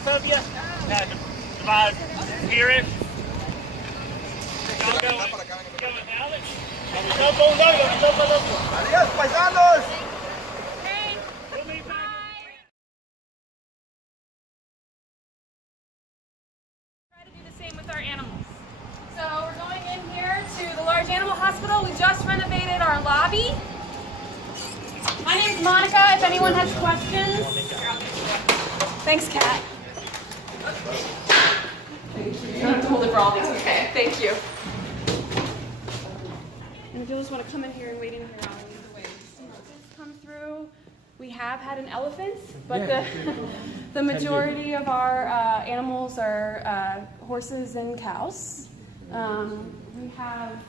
half of you. Divide here. Adiós, paisanos. Try to do the same with our animals. So we're going in here to the large animal hospital. We just renovated our lobby. My name's Monica, if anyone has questions. Thanks, Kat. Thank you. You don't have to hold it for all these. Okay, thank you. And if you just want to come in here and wait in here, I'll lead the way. Just come through. We have had an elephant, but the majority of our animals are horses and cows. We have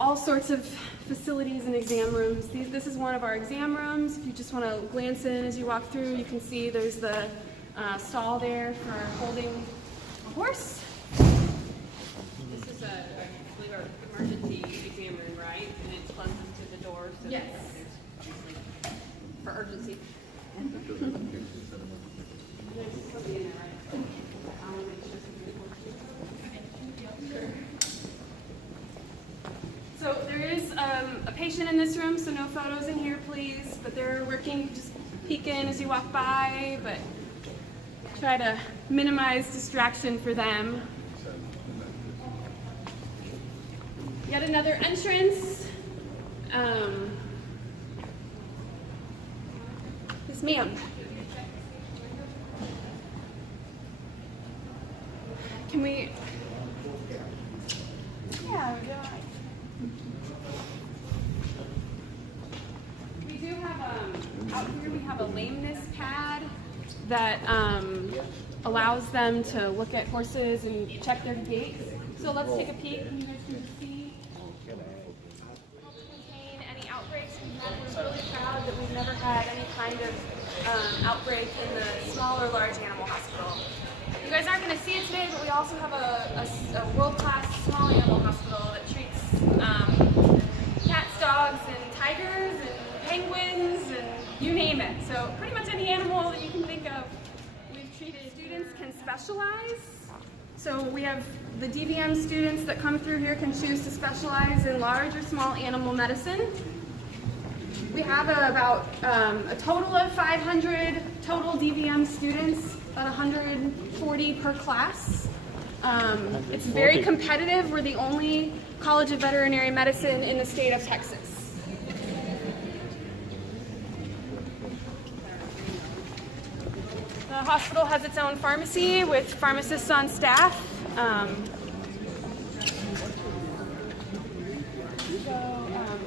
all sorts of facilities and exam rooms. This is one of our exam rooms. If you just want to glance in as you walk through, you can see there's the stall there for holding a horse. This is I believe our emergency exam room, right? And it plugs into the door. So Yes. Obviously for urgency. So there is a patient in this room, so no photos in here, please. But they're working, just peek in as you walk by, but try to minimize distraction for them. Yet another entrance. Yes, ma'am. Can we? Yeah, we're doing. We do have out here. We have a lameness pad that allows them to look at horses and check their gait. So let's take a peek. And you guys can see. Help contain any outbreaks. We're really proud that we've never had any kind of outbreak in the small or large animal hospital. You guys aren't going to see it today, but we also have a world-class small animal hospital that treats cats, dogs, and tigers, and penguins, and you name it. So pretty much any animal that you can think of, we've treated. Students can specialize. So we have the DVM students that come through here can choose to specialize in large or small animal medicine. We have about a total of 500 total DVM students, about 140 per class. It's very competitive. We're the only College of Veterinary Medicine in the state of Texas. The hospital has its own pharmacy with pharmacists on staff.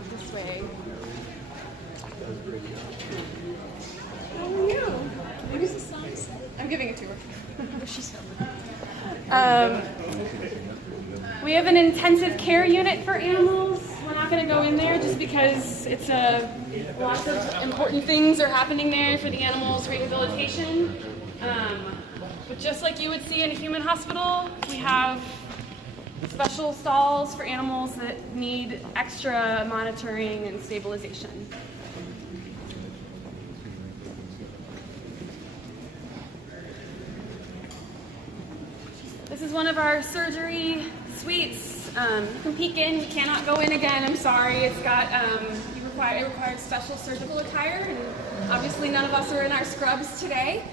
This way. How are you? What is the song say? I'm giving it to her. She's we have an intensive care unit for animals. We're not going to go in there just because it's lots of important things are happening there for the animals' rehabilitation. But just like you would see in a human hospital, we have special stalls for animals that need extra monitoring and stabilization. This is one of our surgery suites. You can peek in, you cannot go in again, I'm sorry. It's got, it required special surgical attire, and obviously none of us are in our scrubs today.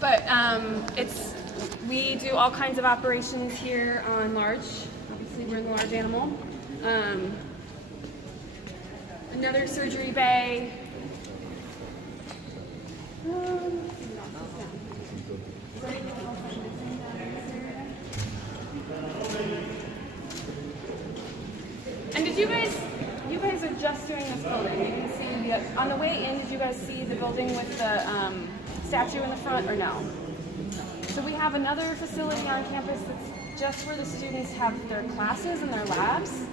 But we do all kinds of operations here on large. Obviously we're in the large animal. Another surgery bay. And did you guys are just doing this building. You can see on the way in, did you guys see the building with the statue in the front or no? So we have another facility on campus that's just where the students have their classes and their labs.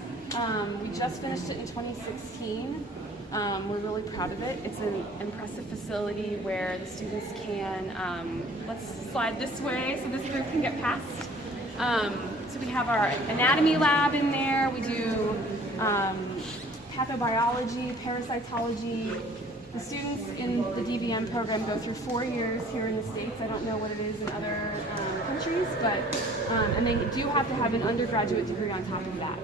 We just finished it in 2016. We're really proud of it. It's an impressive facility where the students can, let's slide this way so this group can get past. So we have our anatomy lab in there. We do pathobiology, parasitology, The students in the DVM program go through 4 years here in the States. I don't know what it is in other countries, but and they do have to have an undergraduate degree on top of that.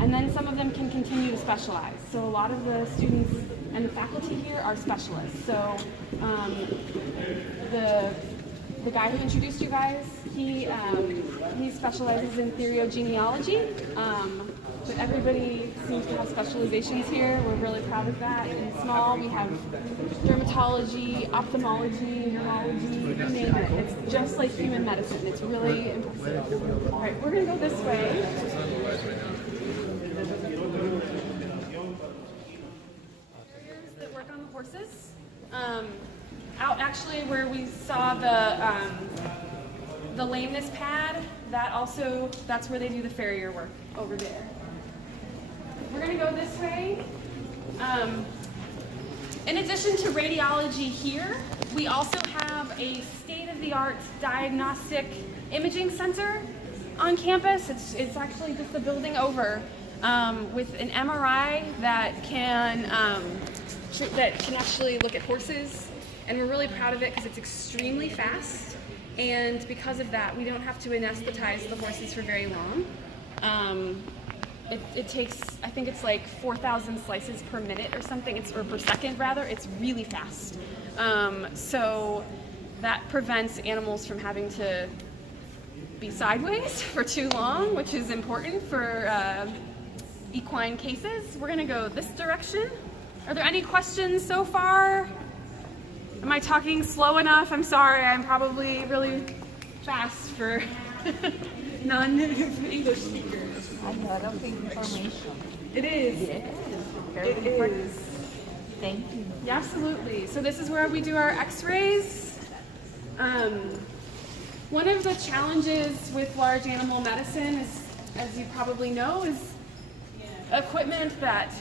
And then some of them can continue to specialize. So a lot of the students and the faculty here are specialists. So the guy who introduced you guys, he specializes in theriogenealogy. But everybody seems to have specializations here. We're really proud of that. In small, we have dermatology, ophthalmology, neurology, you name it. It's just like human medicine. It's really impressive. All right, we're going to go this way. Farriers that work on the horses. Out actually where we saw the lameness pad, that's where they do the farrier work, over there. We're going to go this way. In addition to radiology here, we also have a state-of-the-art diagnostic imaging center on campus. It's actually just a building over with an MRI that can actually look at horses. And we're really proud of it because it's extremely fast. And because of that, we don't have to anesthetize the horses for very long. It takes, I think it's like 4,000 slices per minute or something, or per second rather. It's really fast. So that prevents animals from having to be sideways for too long, which is important for equine cases. We're gonna go this direction. Are there any questions so far? Am I talking slow enough? I'm sorry, I'm probably really fast for non-native English speakers. A lot of information. It is. It It is. Thank you. Yeah, absolutely. So this is where we do our x-rays. One of the challenges with large animal medicine is, as you probably know, is equipment that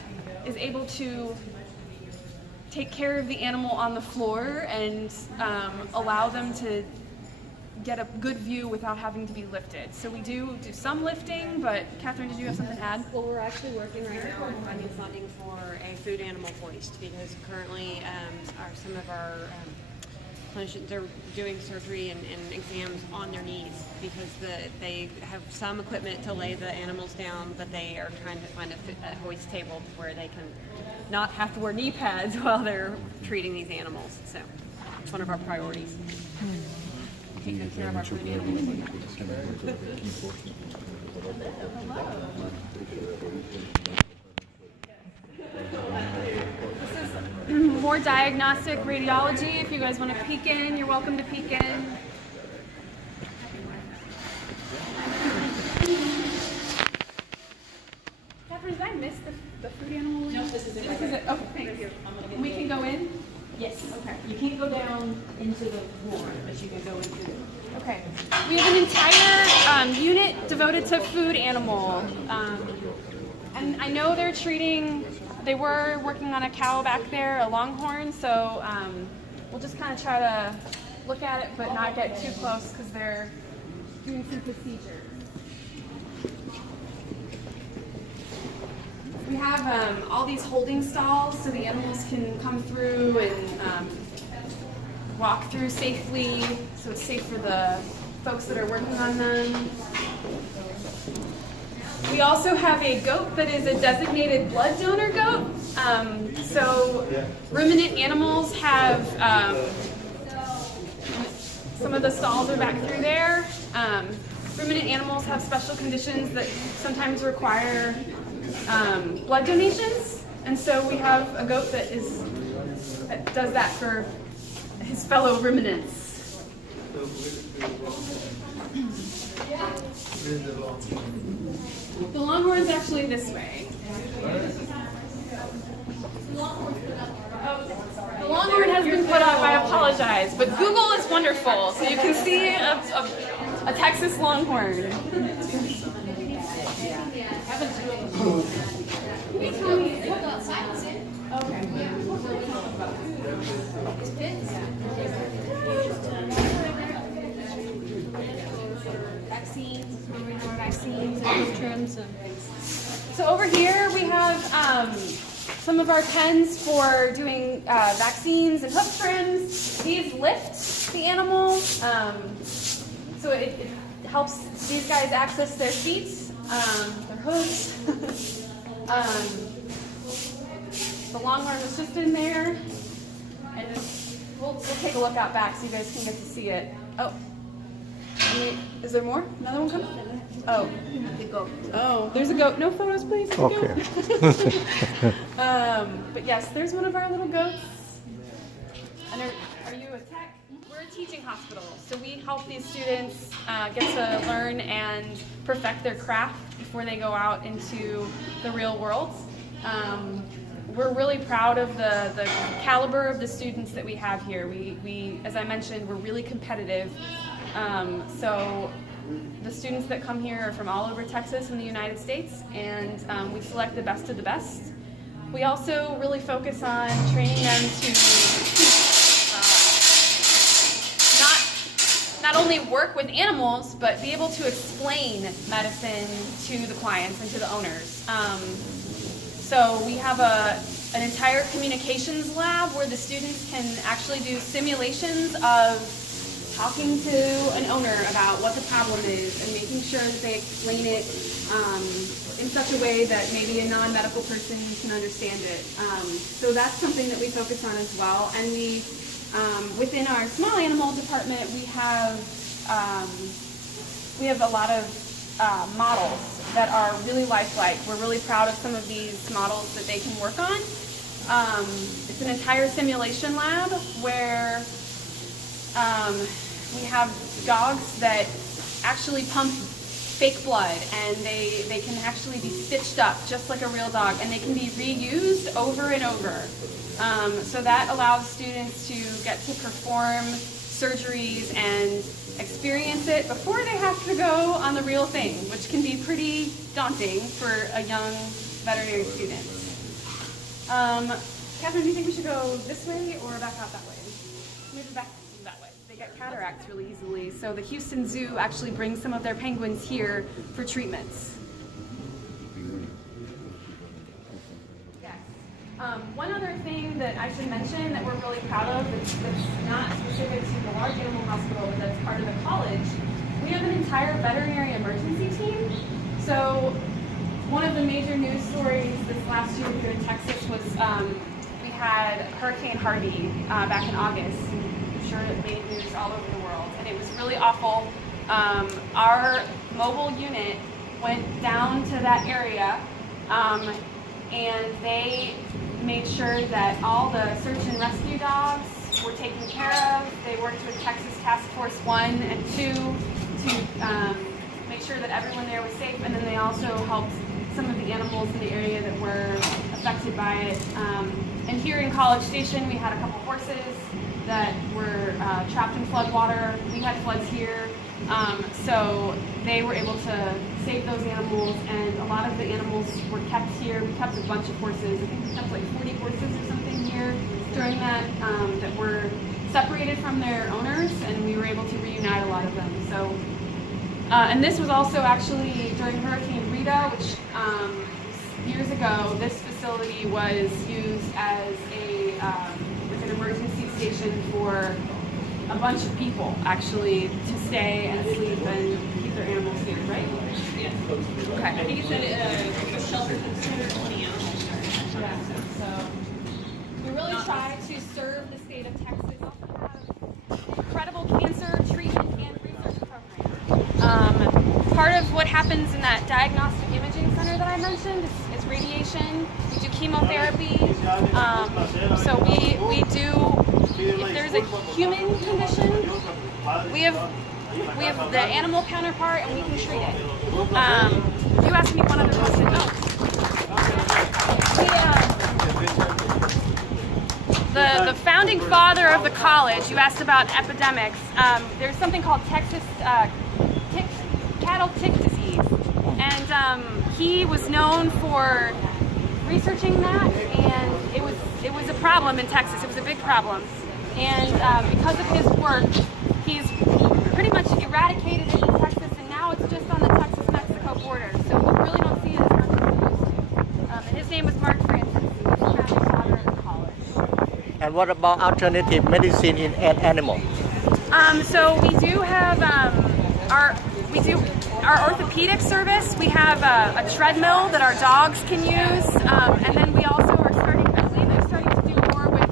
is able to take care of the animal on the floor and allow them to get a good view without having to be lifted. So we do some lifting, but Catherine, did you have something to add? Well, we're actually working right now on finding funding for a food animal hoist because currently some of our clinicians are doing surgery and exams on their knees because they have some equipment to lay the animals down, but they are trying to find a hoist table where they can not have to wear knee pads while they're treating these animals. So it's one of our priorities. Taking care of our food animals. This is more diagnostic radiology. If you guys want to peek in, you're welcome to peek in. Catherine, did I miss the food animal? No, this is it. This is it. Okay, thanks. We can go in? Yes. Okay. You can't go down into the warren, but you can go into it. Okay. We have an entire unit devoted to food animal. And I know they were working on a cow back there, a longhorn, so we'll just kind of try to look at it but not get too close because they're doing some procedures. We have all these holding stalls so the animals can come through and walk through safely, so it's safe for the folks that are working on them. We also have a goat that is a designated blood donor goat. So ruminant animals have, some of the stalls are back through there. Ruminant animals have special conditions that sometimes require blood donations, and so we have a goat that does that for his fellow ruminants. The longhorn's actually this way. The longhorn has been put up, I apologize, but Google is wonderful, so you can see a Texas longhorn. vaccines and trims and things. So over here we have some of our pens for doing vaccines and hoof trims. These lift the animal, so it helps these guys access their feet, their hooves. The long arm is just in there, and we'll take a look out back so you guys can get to see it. Oh, is there more? Another one coming? Oh, the goat. Oh, there's a goat. No photos, please. Okay. But yes, there's one of our little goats. And are you a tech? We're a teaching hospital, so we help these students get to learn and perfect their craft before they go out into the real world. We're really proud of the caliber of the students that we have here. We, as I mentioned, we're really competitive. So the students that come here are from all over Texas and the United States, and we select the best of the best. We also really focus on training them to not only work with animals, but be able to explain medicine to the clients and to the owners. So we have an entire communications lab where the students can actually do simulations of talking to an owner about what the problem is and making sure that they explain it in such a way that maybe a non-medical person can understand it. So that's something that we focus on as well. And we, within our small animal department, we have a lot of models that are really lifelike. We're really proud of some of these models that they can work on. It's an entire simulation lab where we have dogs that actually pump fake blood, and they can actually be stitched up just like a real dog, and they can be reused over and over. So that allows students to get to perform surgeries and experience it before they have to go on the real thing, which can be pretty daunting for a young veterinary student. Catherine, do you think we should go this way or back out that way? Maybe back that way. They get cataracts really easily, so the Houston Zoo actually brings some of their penguins here for treatments. Yes. One other thing that I should mention that we're really proud of that's not specific to the large animal hospital, but that's part of the college, we have an entire veterinary emergency team. So one of the major news stories this last year here in Texas was we had Hurricane Harvey back in August. I'm sure it made news all over the world, and it was really awful. Our mobile unit went down to that area, and they made sure that all the search and rescue dogs were taken care of. They worked with Texas Task Force 1 and 2 to make sure that everyone there was safe, and then they also helped some of the animals in the area that were affected by it. And here in College Station, we had a couple horses that were trapped in flood water. We had floods here, so they were able to save those animals, and a lot of the animals were kept here. We kept a bunch of horses. I think we kept like 40 horses or something here during that that were separated from their owners, and we were able to reunite a lot of them. So, and this was also actually during Hurricane Rita, which years ago, this facility was used as like an emergency station for a bunch of people, actually, to stay and sleep and keep their animals here, right? Yeah. Okay. I think it said a shelter considered 20 animals. Yeah, so we really try to serve the state of Texas. We also have incredible cancer treatment and research program. Part of what happens in that diagnostic imaging center that I mentioned is radiation. We do chemotherapy. So we do, if there's a human condition, we have the animal counterpart, and we can treat it. You asked me one other question. The founding father of the college, you asked about epidemics. There's something called Texas cattle tick disease, and he was known for researching that, and it was a problem in Texas. It was a big problem, and because of his work, he's pretty much eradicated it in Texas, and now it's just on the Texas-Mexico border. So we really don't see it as much as we used to. And his name was Mark Francis. And what about alternative medicine in animal? So we do have our orthopedic service. We have a treadmill that our dogs can use, and then we also are starting. I believe they're starting to do more with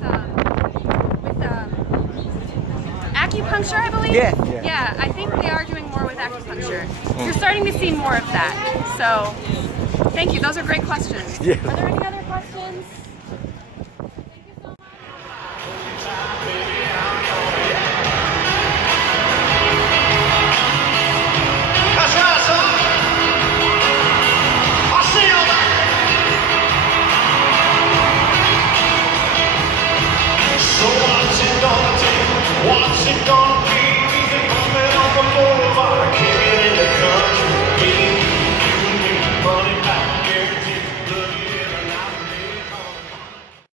acupuncture. I believe. Yeah. Yeah, I think they are doing more with acupuncture. You're starting to see more of that. So, thank you. Those are great questions. Yeah. Are there any other questions?